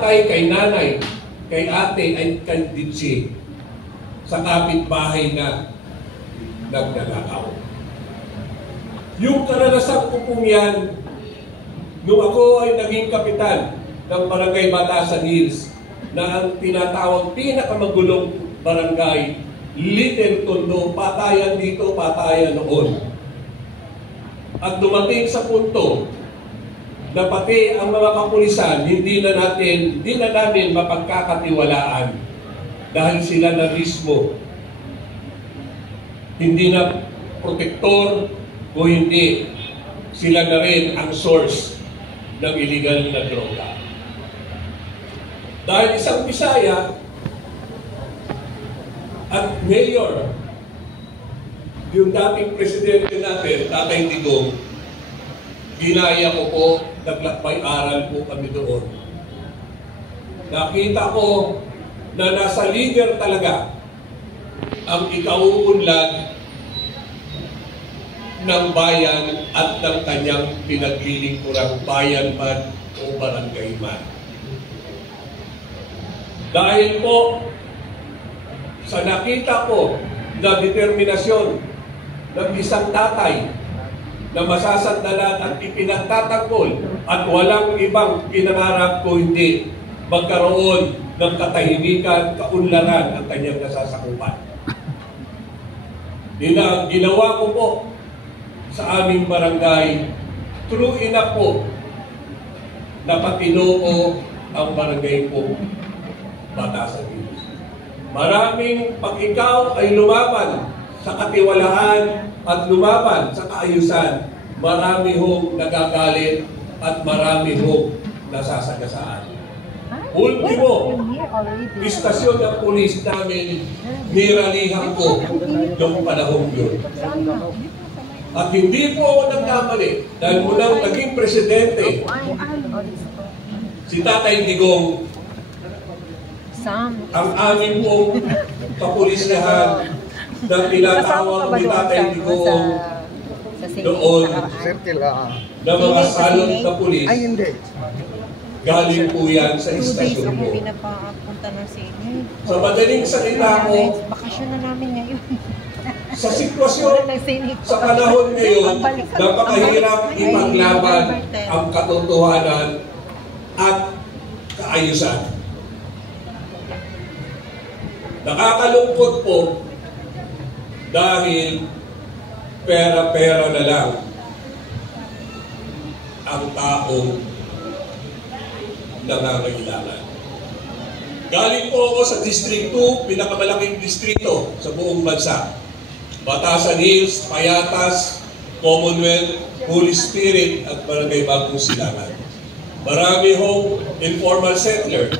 kay nanay, kay ate, ay kay ditsi sa kapitbahay na nagnanakaw. Yung karanasan ko pong yan, nung ako ay naging kapitan ng Barangay Batasan Hills, na ang tinatawag pinakamagulong barangay, Little Tondo, patayan dito, patayan noon. At dumating sa punto na pati ang mga kapulisan, hindi na namin mapagkakatiwalaan dahil sila na mismo hindi na protektor o hindi, sila na rin ang source ng illegal na droga. Dahil isang Bisaya at mayor, yung dating presidente natin, Tatay Digong, ginaya ko po, naglakbay-aral po kami doon. Nakita ko na nasa leader talaga ang ikauunlad ng bayan at ng kanyang pinaglilingkurang bayan man o barangay man. Dahil po sa nakita ko na determinasyon ng isang tatay na masasandalan at ipinagtatanggol at walang ibang pinangarap ko hindi magkaroon ng katahimikan, kaunlaran ang kanyang nasasakupan. Ginawa ko po sa aming barangay, true enough po na patinoo ang barangay po Batasan Hills. Maraming pag ikaw ay lumaban sa katiwalaan at lumaban sa kaayusan, marami hong nagagalit at marami hong nasasagasaan. Ultimo, istasyon ng pulis namin, niralihan ko noong panahon yun. At hindi po ako nagkamali dahil munang naging presidente, si Tatay Digong, ang aming pong kapulisyahan na tinatawag ni Tatay Digong noon na mga salot na pulis, galing po yan sa istasyon mo. Sa madaling salita ko, bakasyon na namin ngayon. Sa sitwasyon, sa panahon ngayon, napakahirap ipaglaban ang katotohanan at kaayusan. Nakakalungkot po dahil pera-pera na lang ang taong nangangailangan. Galing po ako sa District 2, pinakamalaking distrito sa buong bansa. Batasan Hills, Payatas, Commonwealth, Holy Spirit at Barangay Bagong Silangan. Marami hong informal settler.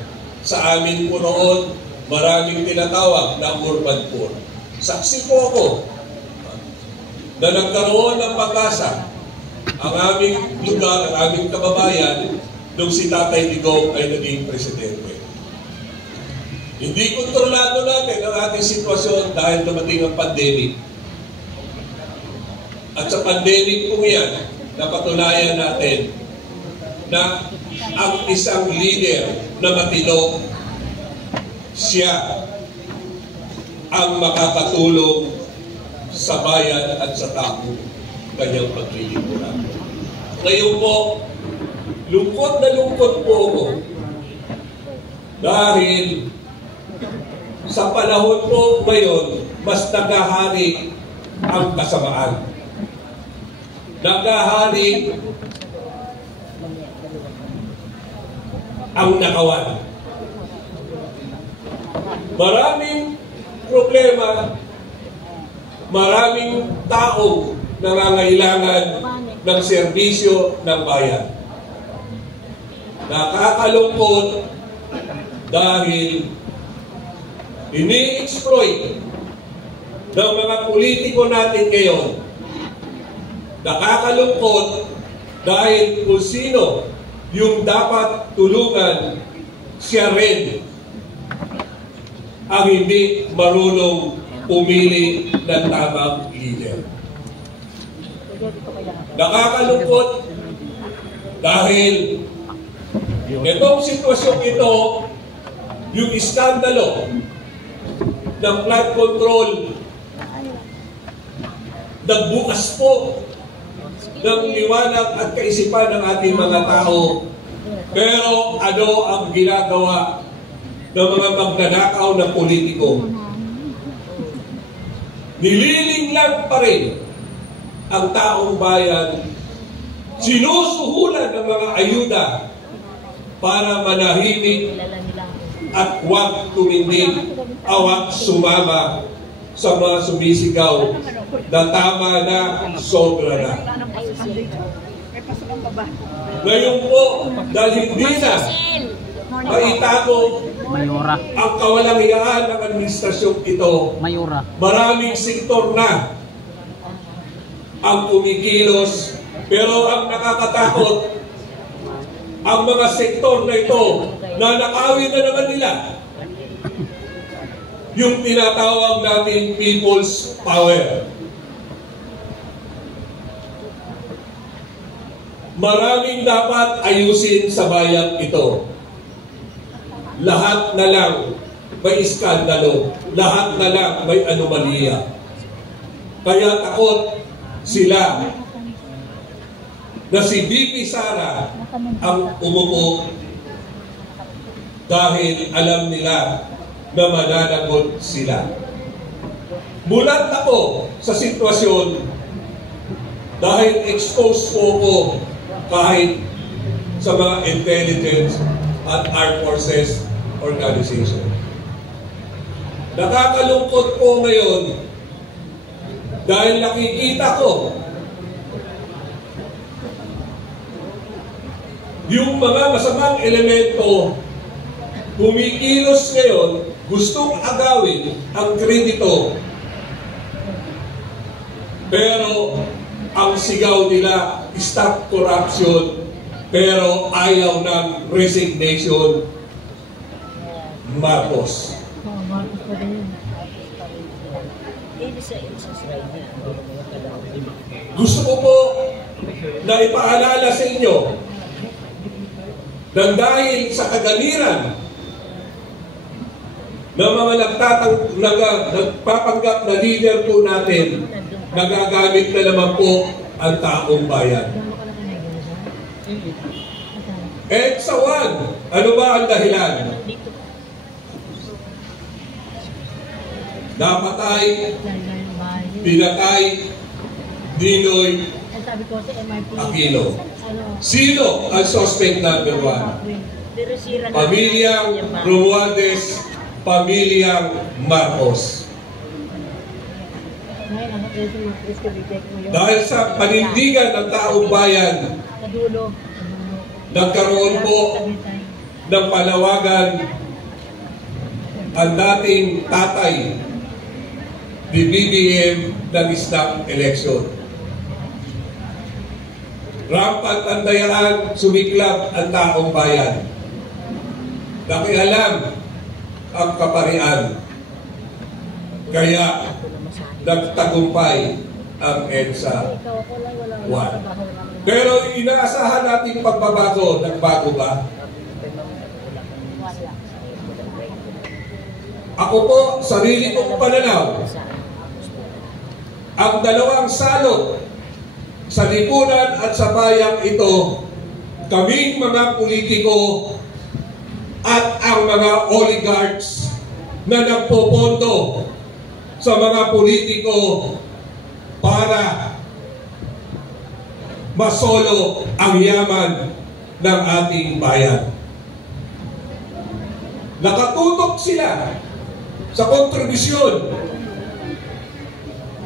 Sa amin po noon, maraming tinatawag na urban poor. Saksi po ako na nagkaroon ng pag-asa ang aming lugar, ang aming kababayan nung si Tatay Digong ay naging presidente. Hindi kontrolado natin ang ating sitwasyon dahil dumating ang pandemic. At sa pandemic po yan, napatunayan natin na ang isang leader na matino, siya ang makakatulong sa bayan at sa tao kanyang paglilingkuran. Ngayon po, lungkot na lungkot po ako dahil sa panahon po ngayon, mas nagahari ang kasamaan. Nagahari ang nakawan. Maraming problema, maraming taong nangangailangan ng serbisyo ng bayan. Nakakalungkot dahil ini-exploit ng mga politiko natin ngayon. Nakakalungkot dahil kung sino yung dapat tulungan, siya rin ang hindi marunong pumili ng tamang leader. Nakakalungkot dahil Itong sitwasyon ito, yung iskandalo ng flood control, nagbukas po ng liwanag at kaisipan ng ating mga tao. Pero ano ang ginagawa ng mga magnanakaw na politiko? Nililinglag pa rin ang taong bayan, sinusuhulan ng mga ayuda para manahimik at huwag tumindig, huwag sumama sa mga sumisigaw na tama na, sobra na. Ngayon po, dahil hindi na maitago ang kawalang-hiyaan ng administrasyong ito, maraming sektor na ang kumikilos. Pero ang nakakatakot, ang mga sektor na ito, na nakawin na naman nila yung tinatawag natin people's power. Maraming dapat ayusin sa bayang ito. Lahat na lang may iskandalo, lahat na lang may anomalya. Kaya takot sila na si VP Sara ang umupo dahil alam nila na mananagot sila. Mulat ako sa sitwasyon dahil exposed po ko kahit sa mga intelligence at armed forces organization. Nakakalungkot po ngayon dahil nakikita ko yung mga masamang elemento kumikilos ngayon, gustong agawin ang kredito. Pero ang sigaw nila, stop corruption, pero ayaw ng resignation, Marcos. Gusto ko po na ipaalala sa inyo na dahil sa kagaliran ng mga nagpapanggap na leader po natin, nagagamit na naman po ang taong bayan. EDSA 1, ano ba ang dahilan? Napatay, pinatay, Ninoy Aquino. Sino ang suspect number 1? Pamilyang Romualdez, pamilyang Marcos. Dahil sa panindigan ng taong bayan, nagkaroon po ng panawagan ang dating tatay ni BBM ng snap election. Rampant ang dayaan, sumiklab ang taong bayan. Nakialam ang kaparian. Kaya nagtagumpay ang EDSA 1. Pero inaasahan nating pagbabago, nagbago ba? Ako po, sarili kong pananaw, ang dalawang salot sa lipunan at sa bayang ito, kaming mga politiko at ang mga oligarchs na nagpopondo sa mga politiko para masolo ang yaman ng ating bayan. Nakatutok sila sa kontribusyon.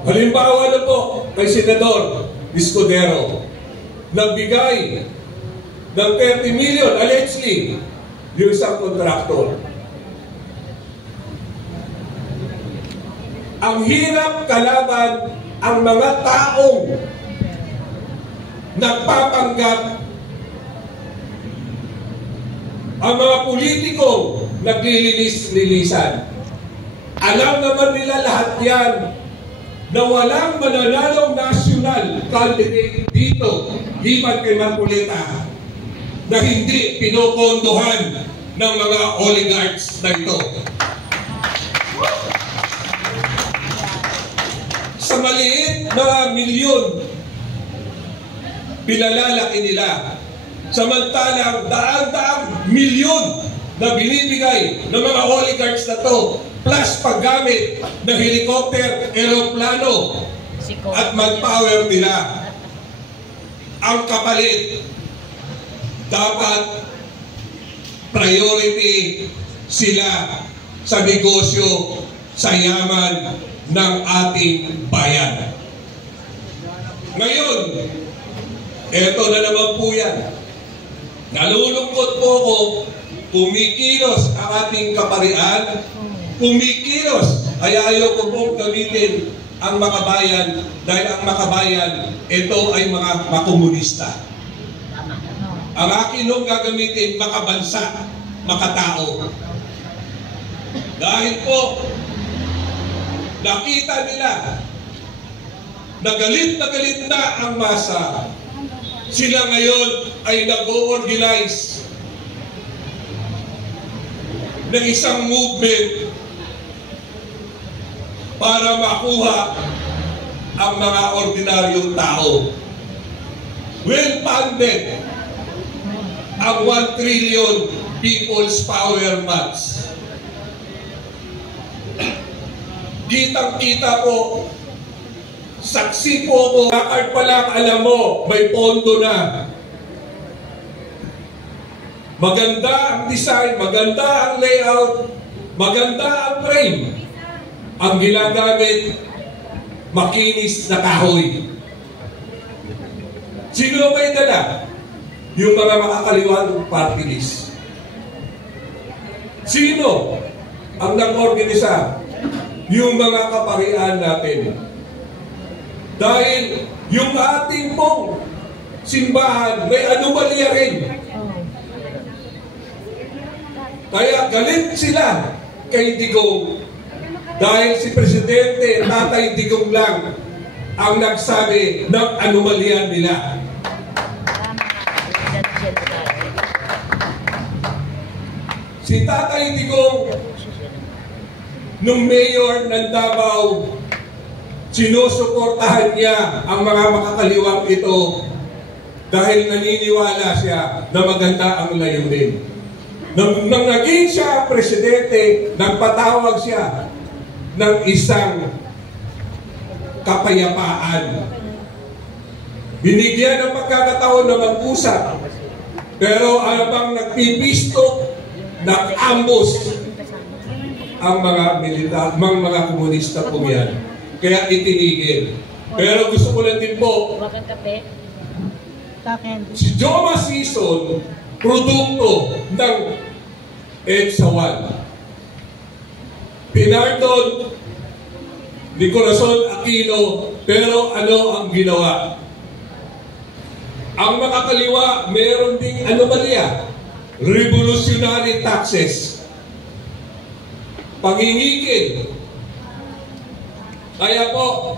Halimbawa na po kay Senador Escudero, nagbigay ng 30 million, allegedly, yung isang kontraktor. Ang hirap kalaban ang mga taong nagpapanggap, ang mga politikong naglililis-lilisan. Alam naman nila lahat yan na walang mananalong national candidate dito, liban kay Marcoleta, na hindi pinopondohan ng mga oligarchs na ito. Sa maliit na milyon, pinalalaki nila. Samantalang daan-daang milyon na binibigay ng mga oligarchs na to, plus paggamit ng helicopter, aeroplano, at manpower nila. Ang kapalit, dapat priority sila sa negosyo, sa yaman ng ating bayan. Ngayon, eto na naman po yan. Nalulungkot po ko, kumikilos ang ating kaparian, kumikilos, ay ayaw ko pong gamitin ang makabayan dahil ang makabayan, ito ay mga makomunista. Ang akin nung gagamitin, makabansa, makatao. Dahil po, nakita nila na galit na ang masa. Sila ngayon ay nag-o-organize ng isang movement para makuha ang mga ordinaryong tao. Well-funded ang 1 trillion People's Power Months. Kitang-kita po, saksi po ko, kakart pa lang alam mo, may pondo na. Maganda ang design, maganda ang layout, maganda ang frame. Ang ginagamit, makinis na kahoy. Sino may dala? Yung mga makakaliwan party list. Sino ang nag-organisa? Yung mga kaparian natin. Dahil yung ating pong simbahan may anomalya rin. Kaya galit sila kay Digong dahil si Presidente Tatay Digong lang ang nagsabi ng anomalya nila. Si Tatay Digong, nung mayor ng Davao, sinusuportahan niya ang mga makakaliwang ito dahil naniniwala siya na maganda ang layunin. Nang naging siya presidente, nagpatawag siya ng isang kapayapaan. Binigyan ng pagkakataon na mag-usap. Pero bang nagpipisto, nag-ambos ang mga militar, mga komunista po yan. Kaya itinigil. Pero gusto ko lang din po, si Joma Sison, produkto ng EDSA 1. Pinardon ni Corazon Aquino, pero ano ang ginawa? Ang makakaliwa, meron ding anomalya. Revolutionary taxes. Pangingikil. Kaya po,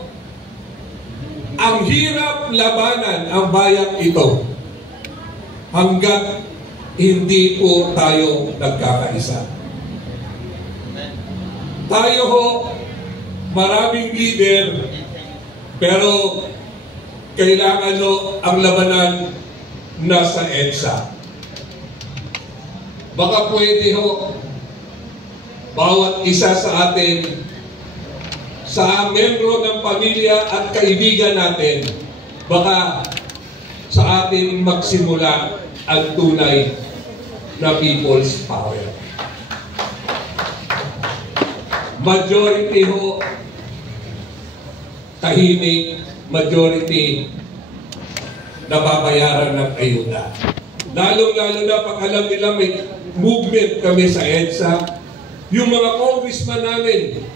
ang hirap labanan ang bayang ito hanggat hindi po tayo nagkakaisa. Tayo ho, maraming leader, pero kailangan ang labanan nasa EDSA. Baka pwede ho, bawat isa sa atin, sa membro ng pamilya at kaibigan natin, baka sa atin magsimula ang tunay na people's power. Majority ho, tahimik, majority nababayaran ng ayuda. Lalong-lalo na pag alam nila may movement kami sa EDSA, yung mga congressman namin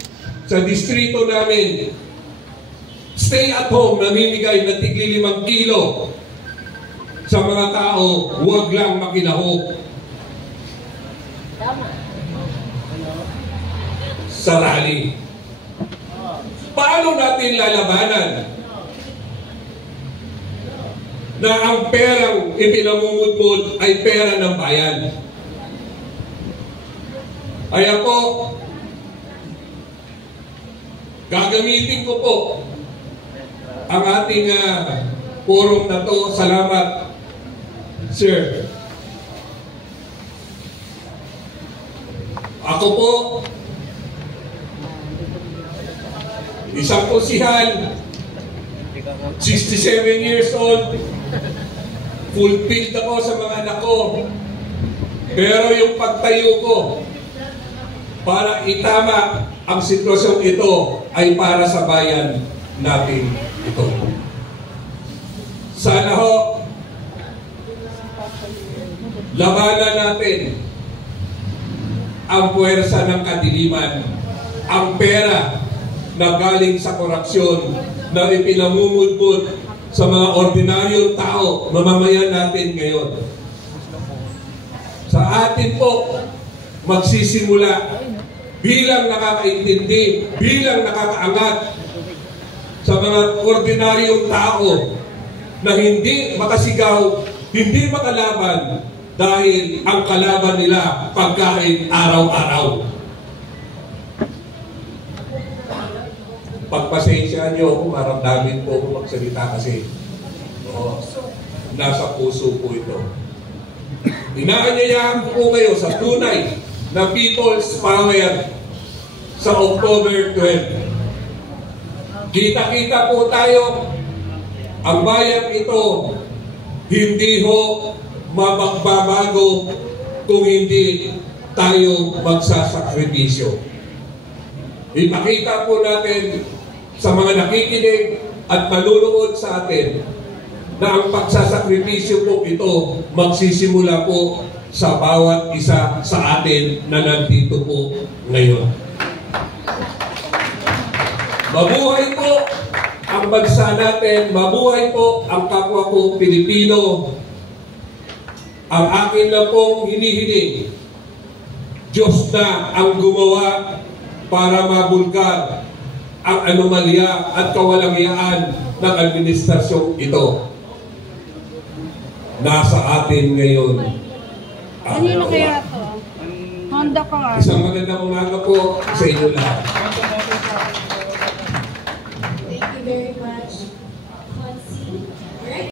sa distrito namin, stay at home, namimigay na tigli 5 kilo sa mga tao, huwag lang makinahog. Sa rally. Paano natin lalabanan? na ang perang ipinamumudmod ay pera ng bayan. Kaya po, gagamitin ko po ang ating forum na to. Salamat, sir. Ako po, isang konsihal, 67 years old, fulfilled ako sa mga anak ko. Pero yung pagtayo ko para itama ang sitwasyong ito ay para sa bayan natin ito. Sana ho, labanan natin ang puwersa ng kadiliman, ang pera na galing sa korupsyon na ipinamumudmod sa mga ordinaryong tao, mamamayan natin ngayon. Sa atin po, magsisimula bilang nakakaintindi, bilang nakakaangat sa mga ordinaryong tao na hindi makasigaw, hindi makalaban dahil ang kalaban nila pagkain araw-araw. Pagpasensyahan niyo ako, maramdamin po ako magsalita kasi nasa puso po ito. Inaanyayahan po kayo sa tunay na People's Power sa October 12. Kita-kita po tayo, ang bayan ito hindi ho mabagbabago kung hindi tayo magsasakripisyo. Ipakita po natin sa mga nakikinig at manunood sa atin na ang pagsasakripisyo po ito magsisimula po sa bawat isa sa atin na nandito po ngayon. Mabuhay po ang bansa natin, mabuhay po ang kapwa ko Pilipino. Ang akin na pong hinihiling, Diyos na ang gumawa para mabulgar ang anomalya at kawalangyaan ng administrasyong ito. Nasa atin ngayon. Kanino kaya to? Honda ka nga. Isang magandang umaga po sa inyo lahat.